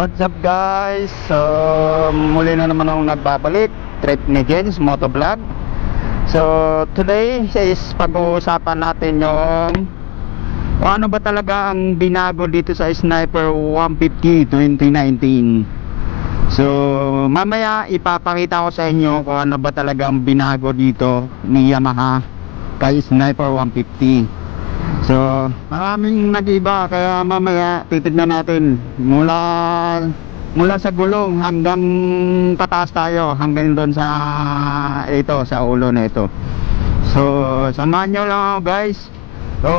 What's up guys? So muli na naman akong nagbabalik, Trip ni Jens Motovlog. So today is pag-uusapan natin yung ano ba talaga ang binago dito sa Sniper 150 2019. So mamaya ipapakita ko sa inyo kung ano ba talaga ang binago dito ni Yamaha kay Sniper 150. So maraming nag-iba, kaya mamaya titignan natin mula sa gulong hanggang pataas tayo, hanggang doon sa sa ulo na ito. So samahan nyo lang ako guys. So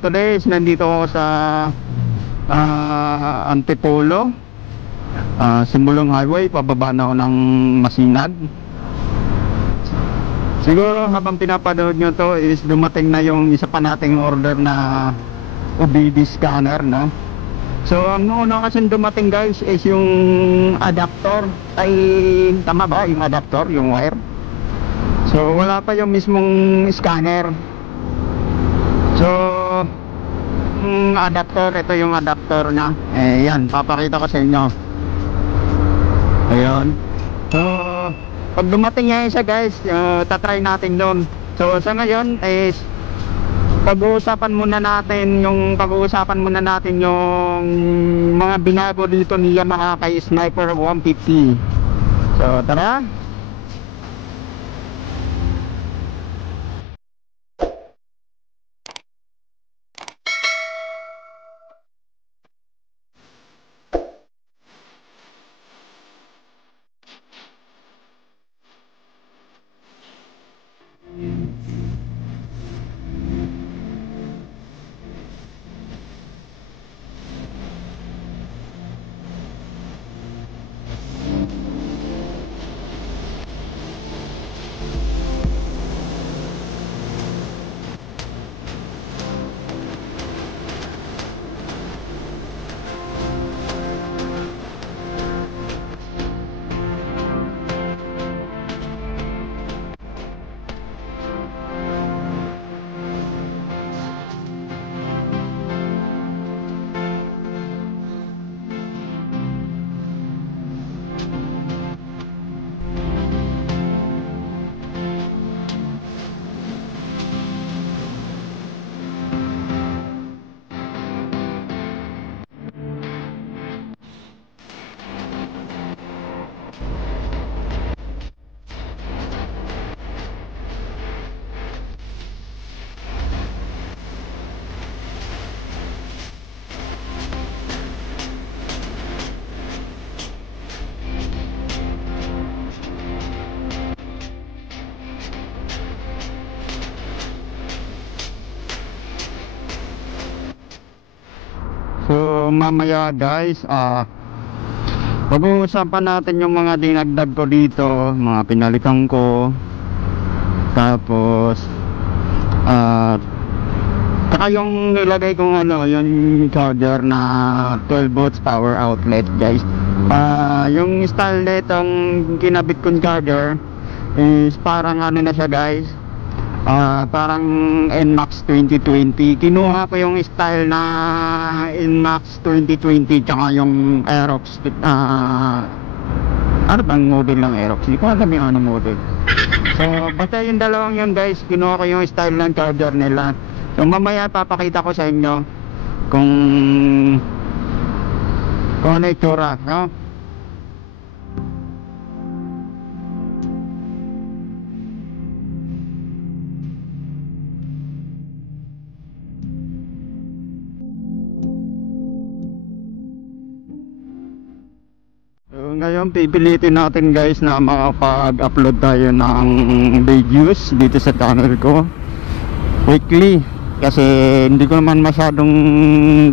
today is nandito ako sa Antipolo, Simulong Highway, pababa na ako ng Masinag. Siguro habang pinapanood nyo to is dumating na yung isa pa nating order na OBD scanner, no? So ang una kasi dumating guys is yung adapter. Ay tama ba yung adapter, yung wire? So wala pa yung mismong scanner. So yung adapter, ito yung adapter na yan, papakita ko sa inyo. Ayun. So pag dumating niya isa guys, tatry natin doon. So sa ngayon is pag-uusapan muna natin yung mga binago dito ni Yamaha kay Sniper 150. So tara. So mamaya guys, pag-uusapan natin yung mga dinagdag ko dito, mga pinalitan ko. Tapos saka yung nilagay kong yung charger na 12 volts power outlet guys. Yung style netong kinabit kong charger is parang na siya guys, parang NMAX 2020. Kinuha ko yung style na NMAX 2020 tsaka yung Aerox, ano bang model ng Aerox? Hindi ko alam yung ano model. So basta yung dalawang yun guys, kinuha ko yung style ng charger nila. So mamaya papakita ko sa inyo kung ano itsura, no? Ngayon pipilitin natin guys na makapag-upload tayo ng videos dito sa channel ko weekly, kasi hindi ko naman masyadong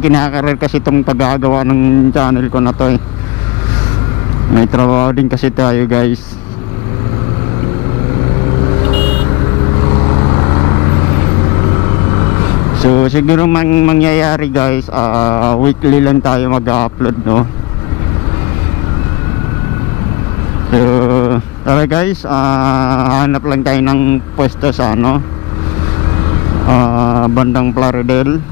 kinakarir kasi itong paggagawa ng channel ko na to may trabaho din kasi tayo guys. So siguro mangyayari guys, weekly lang tayo mag-upload, no? So tara guys, hanap lang tayo ng pwesto sa bandang Plaridel.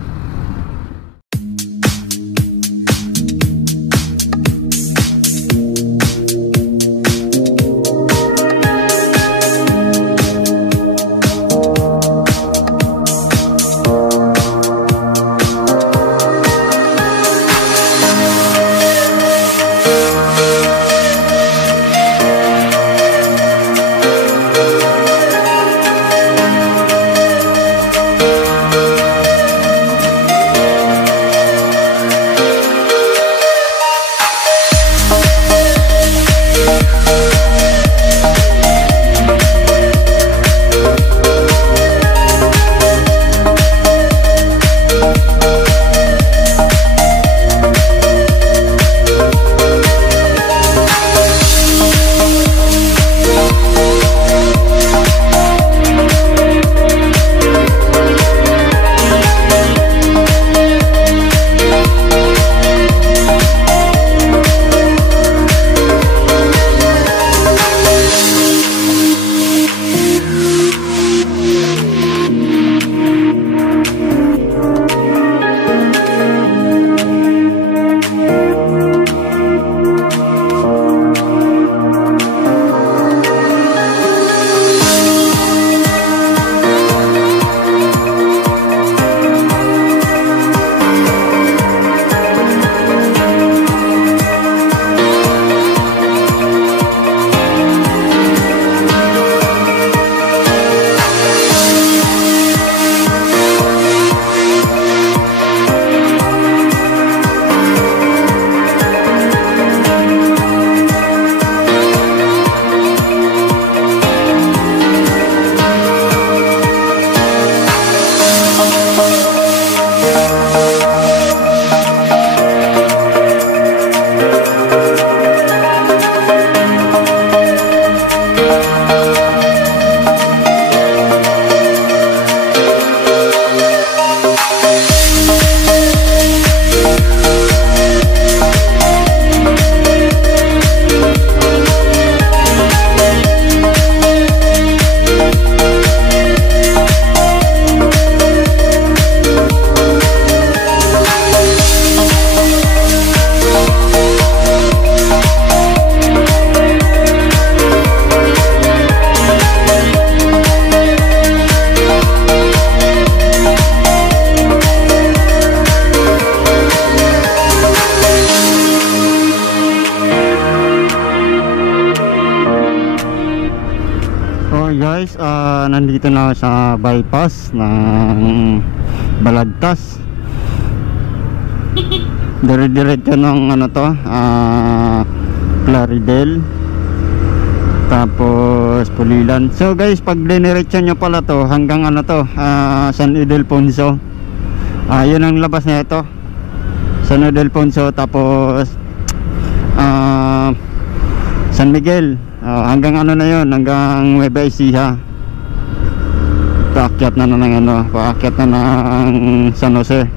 nandito na ako sa bypass ng Balagtas. Dire-diretso ng ano to, Plaridel, tapos Pulilan. So guys, pag diniretso nyo pala to hanggang ano to, San Ildefonso, yun ang labas na ito, San Ildefonso. Tapos San Miguel, hanggang ano na yun, hanggang Nueva Ecija. Paakyat na ng ano, paakyat na ng San Jose.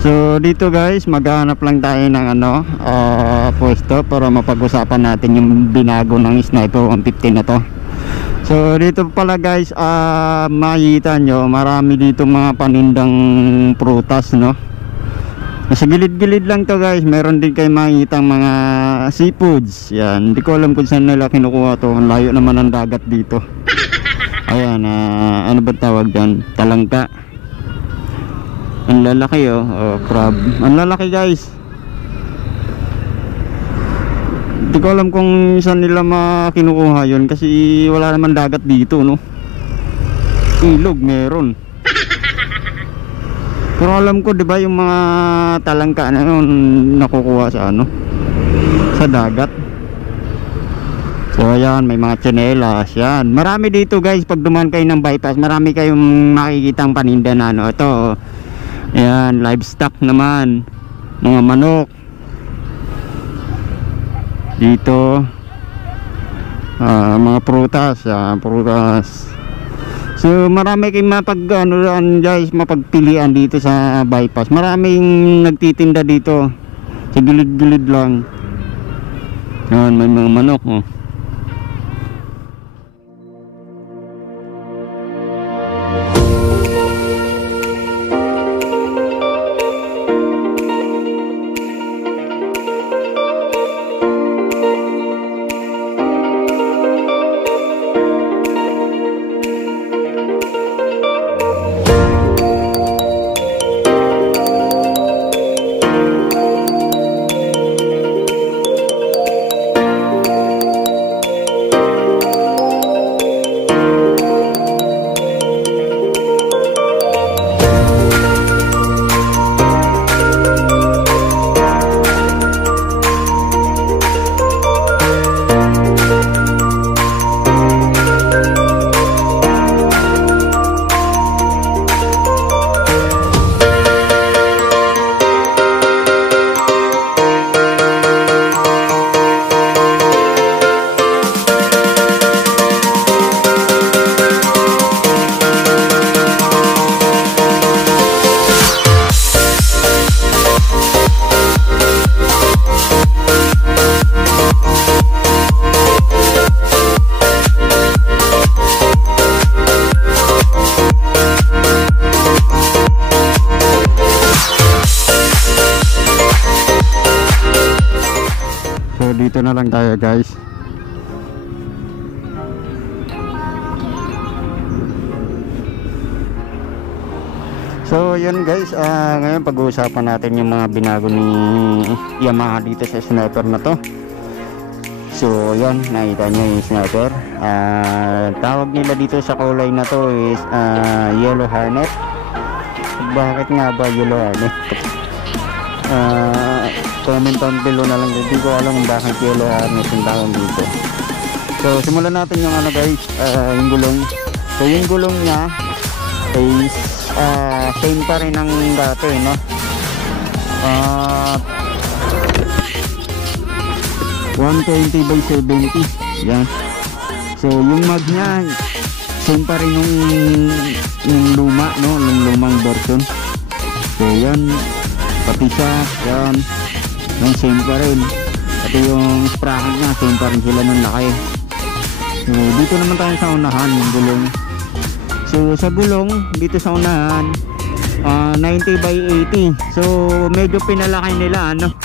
So dito guys, maghanap lang tayo ng ano, pwesto para mapag-usapan natin yung binago ng Sniper 150 na to. So dito pala guys, makikita nyo, marami dito mga panindang prutas, no. Sa gilid-gilid lang to guys, meron din kayo makikitang mga seafoods. Yan, hindi ko alam kung saan nila kinukuha to. Ang layo naman ang dagat dito. Ayan, ano ba tawag dyan? Talangka. Ang lalaki crab. Ang lalaki guys. Hindi ko alam kung saan nila kinukuha yun, kasi wala naman dagat dito, no. Ilog meron. Pero alam ko, 'di ba, yung mga talangka na yun nakukuha sa ano, sa dagat. So ayan, may mga tsinelas yan. Marami dito guys, pag dumaan kayo ng bypass, marami kayong makikitang paninda na ano. Ito, ayan, livestock naman, mga manok. Dito mga prutas, prutas. So marami kayong mapagpilian dito sa bypass. Maraming nagtitinda dito sa gilid-gilid lang. Yan, may mga manok, oh. Dito na lang tayo guys. So yun guys, ngayon pag-uusapan natin yung mga binago ni Yamaha dito sa Sniper na to. So yun, nakita nyo yung Sniper. Tawag nila dito sa kulay na to is yellow harness. Bakit nga ba yellow harness? Comment down below na lang, hindi ko alam kung bakit yellow harness yung tawag dito. So simulan natin yung ano guys, yung gulong. So yung gulong nya is same pa rin ang dati, no. 120 by 70 yan. So yung mag nya same pa rin yung luma, no, yung lumang version. So yan, pati siya yan, yung same pa rin, pati yung sprocket nya same pa rin sila ng laki. So dito naman tayo sa unahan, yung gulong. So sa gulong dito sa unahan, 90 by 80. So medyo pinalaki nila, ano,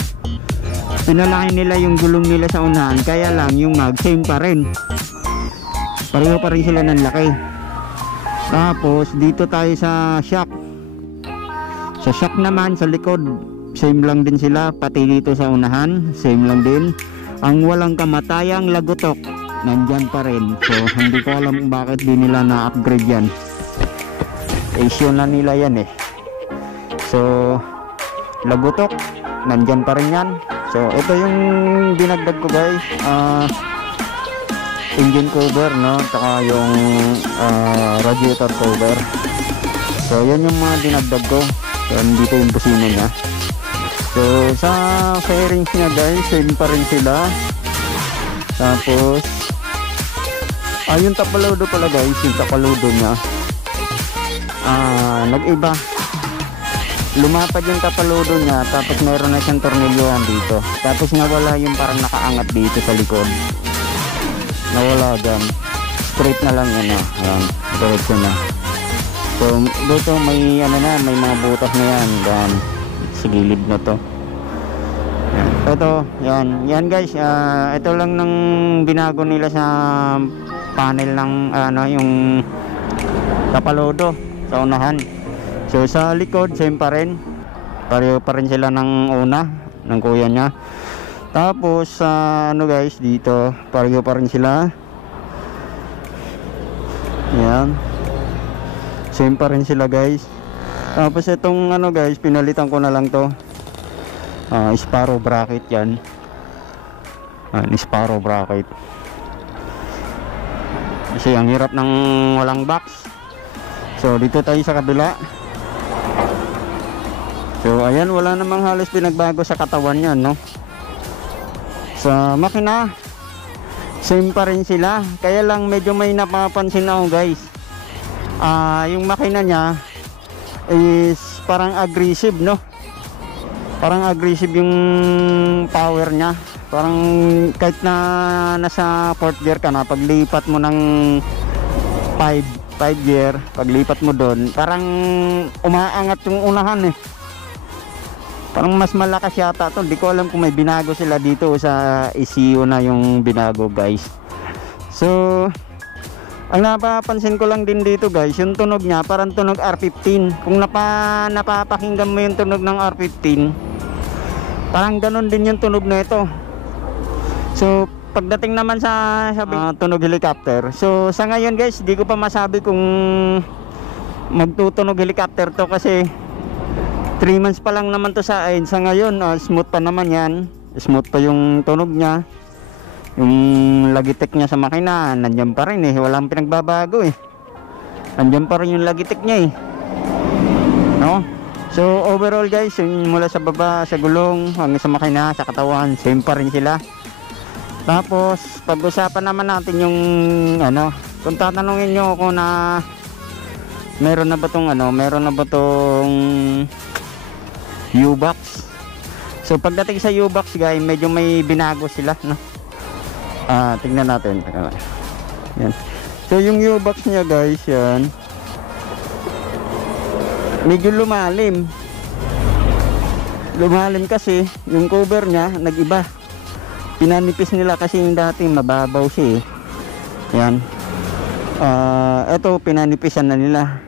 pinalaki nila yung gulong nila sa unahan, kaya lang yung mag same pa rin, pareho pa rin sila ng laki. Tapos dito tayo sa shock. Sa shock naman sa likod, same lang din sila, pati dito sa unahan same lang din. Ang walang kamatayang lagutok nandyan pa rin. So hindi ko alam kung bakit di nila na-upgrade yan. Issue na nila yan eh. So lagutok, nandyan pa rin yan. So ito yung dinagdag ko guys, engine cover, no, saka yung radiator cover. So yan yung mga dinagdag ko. So dito yung busina niya. So sa fairings niya guys, same pa rin sila. Tapos yung tapaludo pala guys, yung tapaludo niya nag-iba. Lumapad yung tapaludo niya, tapos meron na siyang tornilyohan dito. Tapos nawala yung parang nakaangat dito sa likod. Nawala dyan. Straight na lang yan. Ayan, diretso na. So dito may ano na, may mga butas na yan. Yan, sa gilid na to. Yan. Ito, yan guys, ito lang nang binago nila sa panel ng yung tapaludo sa unahan. So sa likod same pa rin, pareho pa rin sila ng una ng kuya niya. Tapos guys, dito pareho pa rin sila. Yan, same pa rin sila guys. Tapos itong guys, pinalitan ko na lang to, Sparrow bracket yan. Sparrow bracket kasi ang hirap ng walang box. So dito tayo sa kabila. So ayan, wala namang halos pinagbago sa katawan niya, no. Sa makina same pa rin sila, kaya lang medyo may napapansin ako guys. Yung makina niya is parang aggressive, no. Parang aggressive yung power niya. Parang kahit na nasa 4th gear ka na, paglipat mo ng 5 gear, paglipat mo doon, parang umaangat yung unahan eh. Parang mas malakas yata to. Hindi ko alam kung may binago sila dito sa ECU na yung binago guys. So ang napapansin ko lang din dito guys, yung tunog niya parang tunog R15. Kung napapakinggan mo yung tunog ng R15, parang ganun din yung tunog na ito. So pagdating naman sa tunog helicopter, so sa ngayon guys, di ko pa masabi kung magtutunog helicopter to kasi 3 months pa lang naman to sa akin. Sa ngayon smooth pa naman yan, smooth pa yung tunog niya. Yung Logitech niya sa makina nandiyan pa rin eh, walang pinagbabago eh. Nandiyan pa rin yung Logitech niya eh, no? So overall guys, yung mula sa baba, sa gulong, hanggang sa makina, sa katawan, same pa rin sila. Tapos pag-usapan naman natin yung kung tatanungin nyo ako na meron na ba tong U-box. So pagdating sa U-box guys, medyo may binago sila, no? Tingnan natin. Yan. So yung U-box niya guys, yan, medyo lumalim kasi yung cover niya nag-iba. Pinanipis nila kasi yung dati mababaw siya eh. Yan. Ito pinanipisan na nila.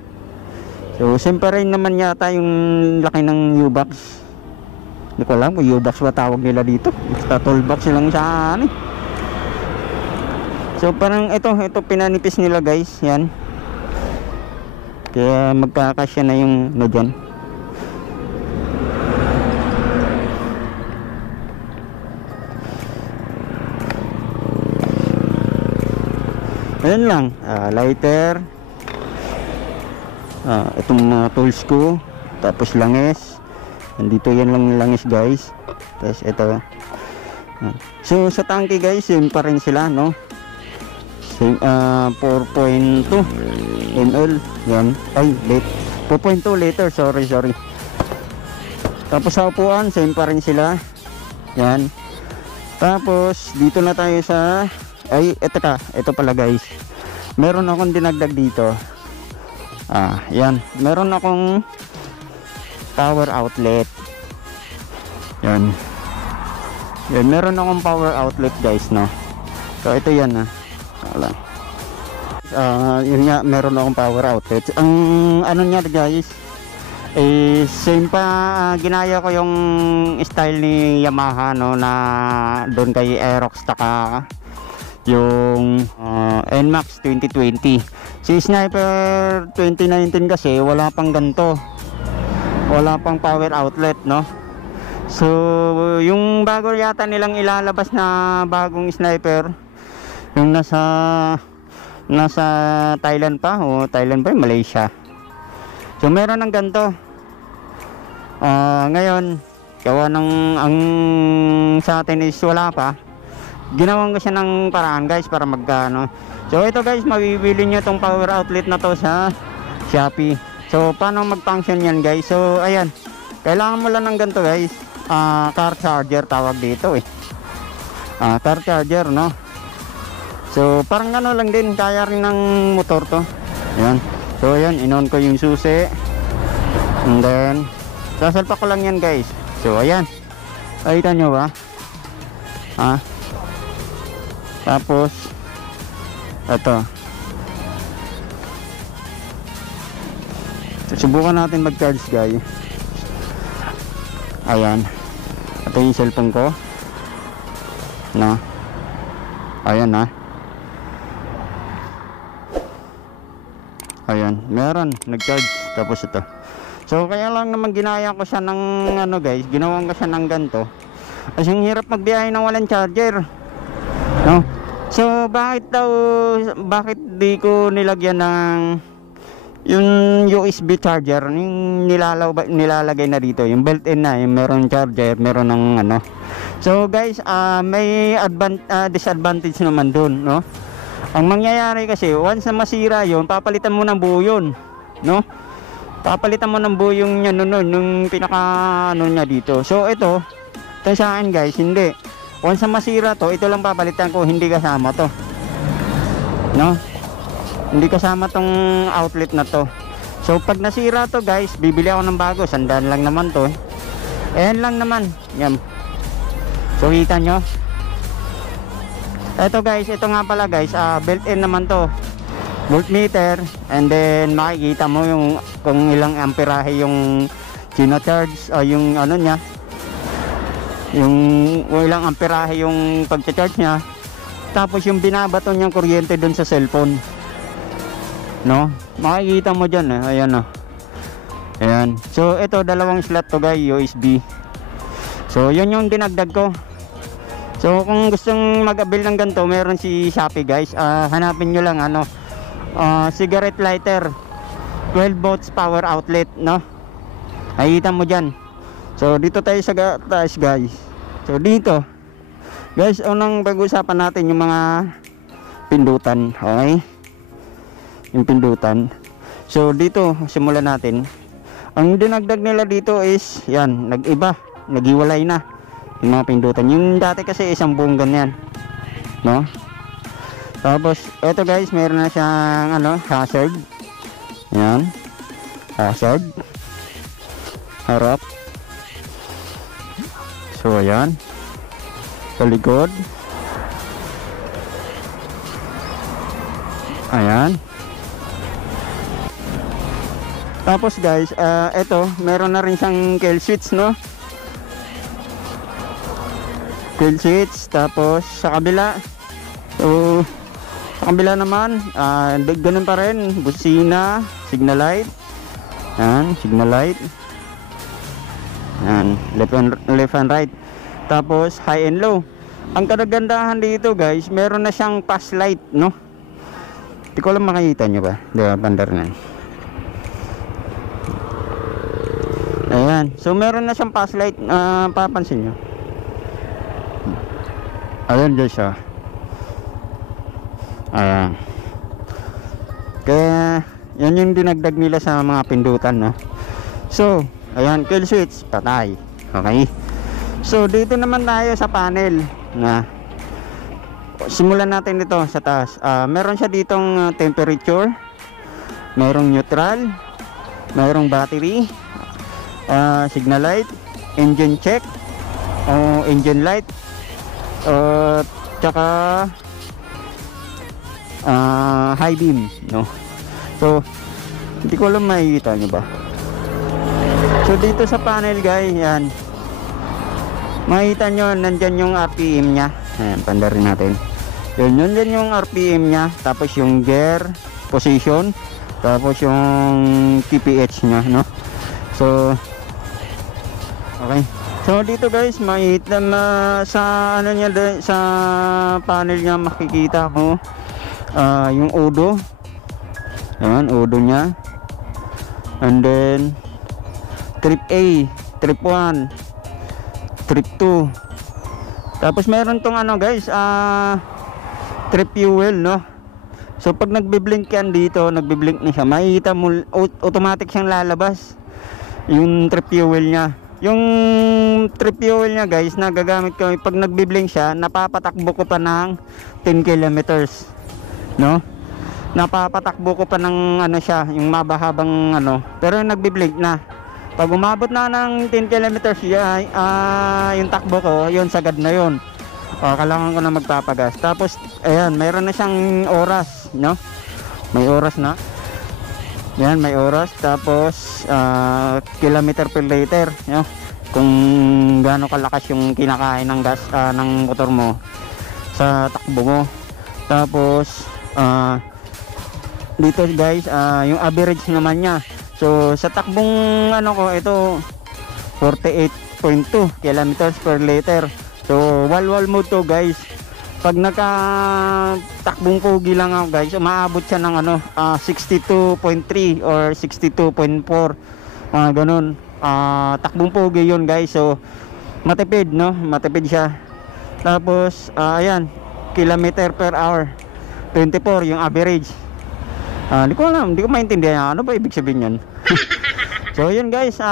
So siyempre rin naman yata yung laki ng U-box. Hindi ko alam kung U-box ba tawag nila dito. Basta toolbox lang sa So parang ito pinanipis nila guys. Yan. Kaya magkakasya na yung dyan. Ayan lang, lighter, itong mga tools ko, tapos langis. Nandito yan lang yung langis guys. Tapos ito. So sa tangke guys, same pa rin sila, no? Same, 4.2 ml. Yan. Ay, 4.2 liter, sorry. Tapos sa upuan, same pa rin sila. Yan. Tapos dito na tayo sa ito pala guys, meron akong dinagdag dito. Yan, meron akong power outlet. Yan, meron akong power outlet guys, no? So ito yan yun nga, meron akong power outlet. Ang niya guys, same pa, ginaya ko yung style ni Yamaha, no, na doon kay Aerox taka yung NMAX 2020. Si Sniper 2019 kasi wala pang ganito, wala pang power outlet, no? So yung bago yata nilang ilalabas na bagong Sniper, yung nasa Thailand pa, o Thailand ba, Malaysia. So meron ng ganito. Ngayon gawa ng ang sa atin is wala pa, ginawan ko siya ng paraan guys para magkano. So ito guys, mabibili nyo tong power outlet na to sa Shopee. So paano mag-function yan guys? So ayan, kailangan mo lang ng ganito guys, car charger tawag dito eh, car charger, no? So parang ano lang din, kaya rin ng motor to. Ayan. So ayan, in-on ko yung susi, and then sasalpak ko lang yan guys. So ayan, nakita nyo ba? Tapos ito, susubukan natin mag-charge guys. Ayan, ito yung cellphone ko, no? Ayan na. Ayan, meron nag-charge. Tapos ito, so kaya lang naman ginaya ko siya ng ano guys, ginawan ko siya ng ganito kasi ang hirap magbiyahe ng walang charger, no? So bakit di ko nilagyan ng yung USB charger, yung nilalagay na dito, yung built-in na, yung meron charger, meron ng ano. So guys, may disadvantage naman dun, no? Ang mangyayari kasi once na masira yon, papalitan mo ng buo yun, no? Papalitan mo ng buo yung yung pinaka ano niya dito. So ito sa akin guys, hindi. Once na masira to, ito lang papalitan ko, hindi kasama to, no? Hindi kasama tong outlet na to. So pag nasira to guys, bibili ako ng bago, 100 lang naman to. Ayan lang naman, yan. So kita nyo, ito guys, ito nga pala guys, built-in naman to, voltmeter, and then makikita mo yung kung ilang amperahe yung charge, yung ano nya, yung ilang amperahe yung pagcha-charge nya. Tapos yung binabato niyang kuryente dun sa cellphone, no? Makikita mo dyan eh. Ayan o, ayan. So ito, dalawang slot to guys, USB. So yun yung dinagdag ko. So kung gustong mag-avail ng ganito, meron si Shopee guys. Hanapin nyo lang ano, cigarette lighter 12 volts power outlet, no? Nakikita mo dyan. So dito tayo sa taas guys. So dito guys, unang pag-usapan natin yung mga pindutan, okay? Yung pindutan. So dito simulan natin. Ang dinagdag nila dito is yan, nag-iba, naghiwalay na yung mga pindutan. Yung dati kasi isang buong ganyan, no? Tapos eto guys, meron na siyang ano, hazard. Yan, hazard, harap. So ayan, sa likod, ayan. Tapos guys, eto, meron na rin siyang kill switch, no? Kill switch. Tapos sa kabila, so sa kabila naman, ganun pa rin, busina, signal light. Yan, signal light. Yan, left and right. Tapos high and low. Ang kanagandahan dito guys, meron na siyang pass light, no? Hindi ko lang makikita nyo ba? Diba, bandar na. Ayan, so meron na siyang pass light. Papansin nyo, ayan guys, ayan. Kaya yan yung dinagdag nila sa mga pindutan, no? So ayan, kill switch, patay. Okay. So dito naman tayo sa panel na simulan natin ito sa taas. Meron siya ditong temperature, merong neutral, merong battery, signal light, engine check, engine light, tsaka high beam, no? So hindi ko alam, makikita nyo ba? So dito sa panel guys, yan, makikita nyo nandyan yung RPM nya. Ayan, pandarin natin. Yun yung RPM nya, tapos yung gear position, tapos yung kph nya, no? So okay, so dito guys makita na sa ano nya, sa panel nya makikita mo yung odo. Ayan, odo nya. And then trip A, trip 1, trip 2. Tapos meron tong ano guys, trip fuel, no? So pag nagbi-blink yan dito, nagbi-blink na siya, makikita mo automatic siyang lalabas yung trip fuel nya. Yung trip fuel nya guys, nagagamit ko pag nagbi-blink siya, napapatakbo ko pa ng 10 kilometers, no? Napapatakbo ko pa ng ano siya, yung mabahabang ano, pero nagbi-blink na. Pag umabot na ng 10 kilometers yung takbo ko, yun sagad na yun. Kailangan ko na magpapagas. Tapos ayan, mayroon na siyang oras, no? May oras na. Yan, may oras. Tapos kilometer per liter, no? Kung gaano kalakas yung kinakain ng gas ng motor mo sa takbo mo. Tapos dito guys, yung average naman niya. So sa takbong ano ko, ito 48.2 kilometers per liter. So wall mode to guys. Pag nakatakbong pogi lang ako guys, umaabot siya ng ano 62.3 or 62.4, ganun. Takbong pogi yun guys. So matipid, no? Matipid siya. Tapos ayan, kilometer per hour 24 yung average. Hindi ko alam, hindi ko maintindihan ano ba ibig sabihin yan. So yun guys,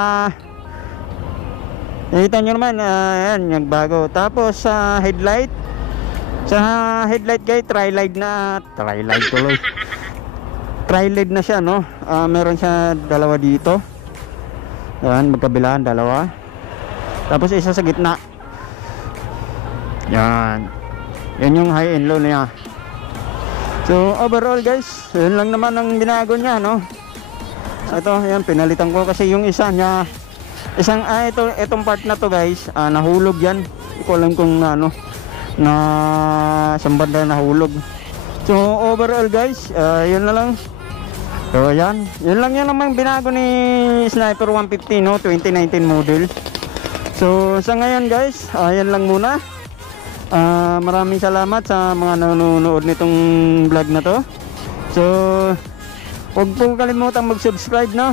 nakita nyo naman, ayan, yung bago. Tapos sa headlight guys, tri-led na siya, no? Meron siya dalawa dito. Ayan, magkabilaan, dalawa. Tapos isa sa gitna. Yan yung high and low niya. So overall guys, yun lang naman ang binago niya, no? Ito, ayan, pinalitan ko kasi yung isa niya, itong part na to guys, nahulog yan. Hindi ko alam kung ano, na saan banda nahulog. So overall guys, yun na lang. So ayan, yun lang yan naman binago ni Sniper 150, no? 2019 model. So sa ngayon guys, yan lang muna. Maraming salamat sa mga nanonood nitong vlog na to. So huwag po kalimutang mag-subscribe, no?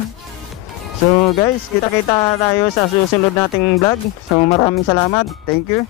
So guys, kita-kita tayo sa susunod nating vlog. So maraming salamat. Thank you.